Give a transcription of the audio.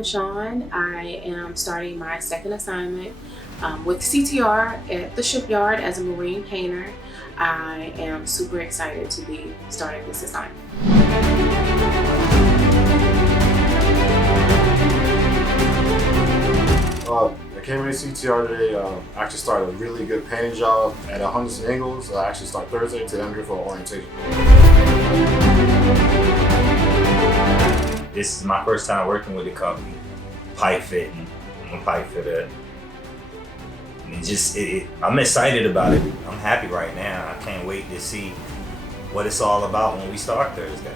I'm Sean. I am starting my second assignment with CTR at the shipyard as a marine painter. I am super excited to be starting this assignment. I came into CTR today. I actually started a really good painting job at Huntington Ingalls. I actually start Thursday. Today I'm here for orientation. This is my first time working with the company, pipe fitting. I'm a pipe fitter. And I'm excited about it. I'm happy right now. I can't wait to see what it's all about when we start Thursday.